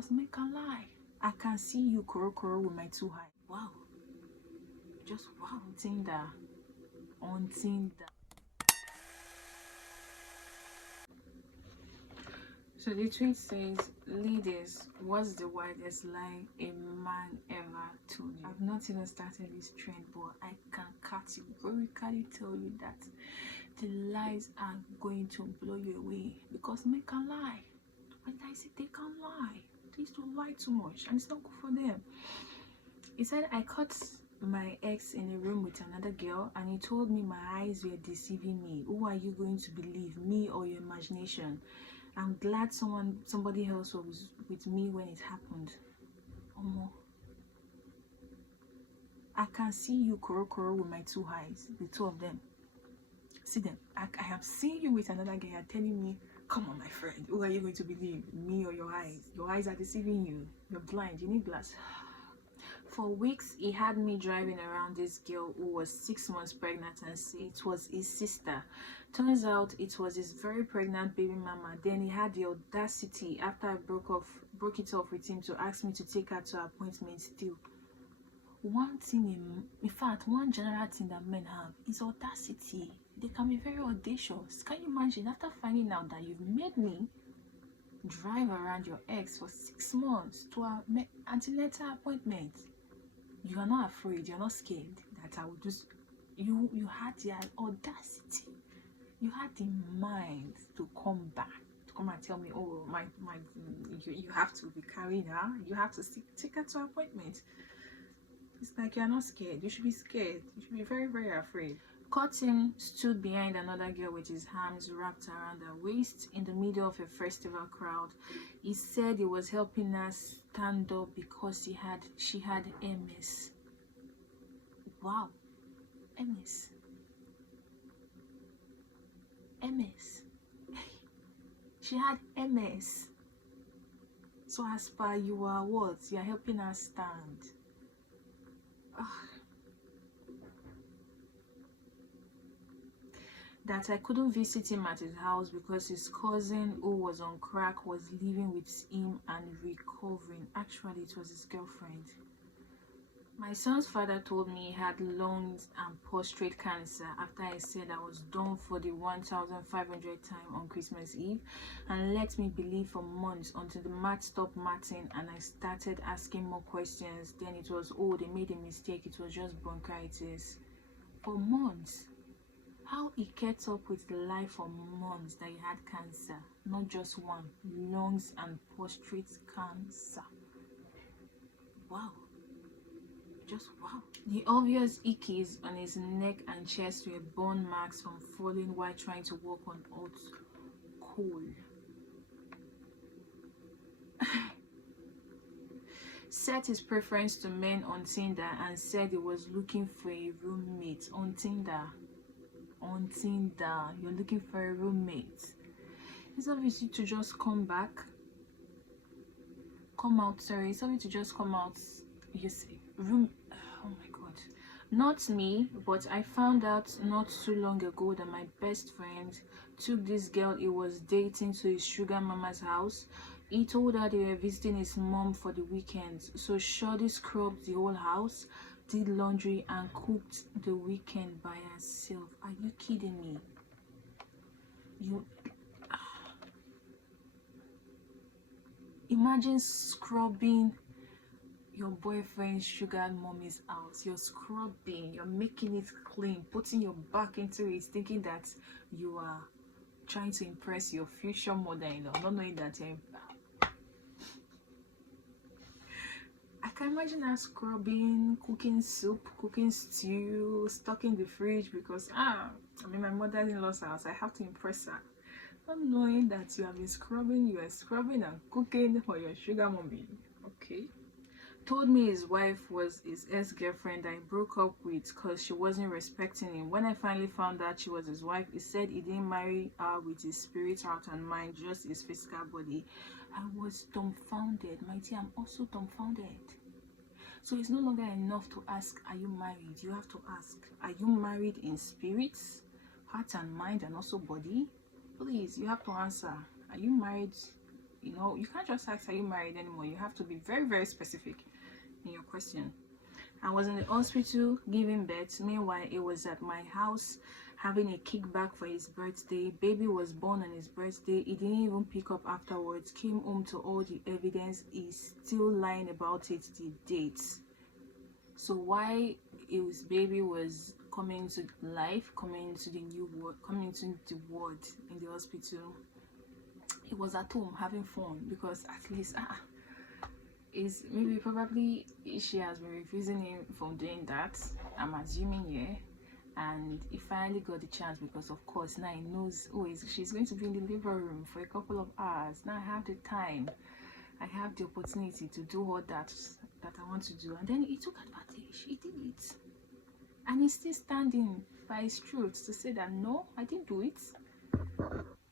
because make a lie. I can see you koro with my 2 eyes. Wow. Just wow. On Tinder. So the tweet says, ladies, what's the widest lie a man ever told you? I've not even started this trend, but I can categorically tell you that the lies are going to blow you away, because men can lie. When I say they can lie, they used to lie too much, and it's not good for them. He said, I caught my ex in a room with another girl, and he told me my eyes were deceiving me. Who are you going to believe, me or your imagination? I'm glad somebody else was with me when it happened. Omo, I can see you koro with my 2 eyes, the 2 of them. See them. I have seen you with another guy. You're telling me, come on, my friend, who are you going to believe, me or your eyes? Your eyes are deceiving you. You're blind. You need glass. For weeks, he had me driving around this girl who was 6 months pregnant and said it was his sister. Turns out it was his very pregnant baby mama. Then he had the audacity, after I broke it off with him, to ask me to take her to her appointment still. One thing, in fact, one general thing that men have is audacity. They can be very audacious. Can you imagine, after finding out that you've made me drive around your ex for 6 months to our antenatal appointment, you are not afraid, you're not scared that I would just, you had the audacity, you had the mind to come back, to come and tell me, oh, you have to be carrying her, you have to take her to an appointment. It's like you're not scared. You should be scared. You should be very, very afraid. Caught him stood behind another girl with his arms wrapped around her waist in the middle of a festival crowd. He said he was helping her stand up because she had MS. Wow. MS. MS. She had MS. So as per you are what? You are helping her stand. That I couldn't visit him at his house because his cousin, who was on crack, was living with him and recovering. Actually, it was his girlfriend. My son's father told me he had lungs and prostate cancer after I said I was done for the 1,500th time on Christmas Eve, and let me believe for months until the math stopped mathing and I started asking more questions. Then it was, oh, they made a mistake, it was just bronchitis. For months. How he kept up with the lie for months that he had cancer, not just one, lungs and prostate cancer. Wow. Just wow. The obvious ickies on his neck and chest were burn marks from falling while trying to walk on hot coal. Set his preference to men on Tinder and said he was looking for a roommate on Tinder. On Tinder, you're looking for a roommate. It's obviously to just it's obviously to just come out. You see, oh my god, not me, but I found out not too long ago that my best friend took this girl he was dating to his sugar mama's house. He told her they were visiting his mom for the weekend, so Shorty scrubbed the whole house, did laundry and cooked the weekend by herself. Are you kidding me? Imagine scrubbing your boyfriend's sugar mommy's house. You're scrubbing, you're making it clean, putting your back into it, thinking that you are trying to impress your future mother-in-law, not knowing that I can imagine her scrubbing, cooking soup, cooking stew, stocking the fridge because I'm in my mother-in-law's house. I have to impress her. Not knowing that you have been scrubbing, you are scrubbing and cooking for your sugar mommy. Okay. Told me his wife was his ex-girlfriend that he broke up with because she wasn't respecting him. When I finally found out she was his wife, he said he didn't marry her with his spirit, heart and mind, just his physical body. I was dumbfounded. My dear, I'm also dumbfounded. So it's no longer enough to ask, are you married? You have to ask, are you married in spirit, heart and mind, and also body? Please, you have to answer, are you married You know, you can't just ask, are you married anymore? You have to be very, very specific in your question. I was in the hospital giving birth. Meanwhile, it was at my house having a kickback for his birthday. Baby was born on his birthday. He didn't even pick up afterwards. Came home to all the evidence. He's still lying about it, the dates. So why his baby was coming to life, coming to the new world, coming to the world in the hospital, he was at home having fun, because at least is maybe probably she has been refusing him from doing that, I'm assuming, yeah. And he finally got the chance, because of course now he knows, oh, she's going to be in the labor room for a couple of hours. Now I have the time, I have the opportunity to do all that I want to do. And then he took advantage, he did it, and he's still standing by his truth to say that no, I didn't do it,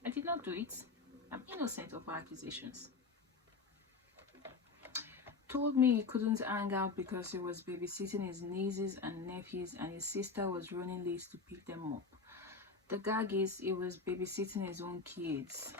I did not do it, I'm innocent of accusations. Told me he couldn't hang out because he was babysitting his nieces and nephews, and his sister was running late to pick them up. The gag is he was babysitting his own kids.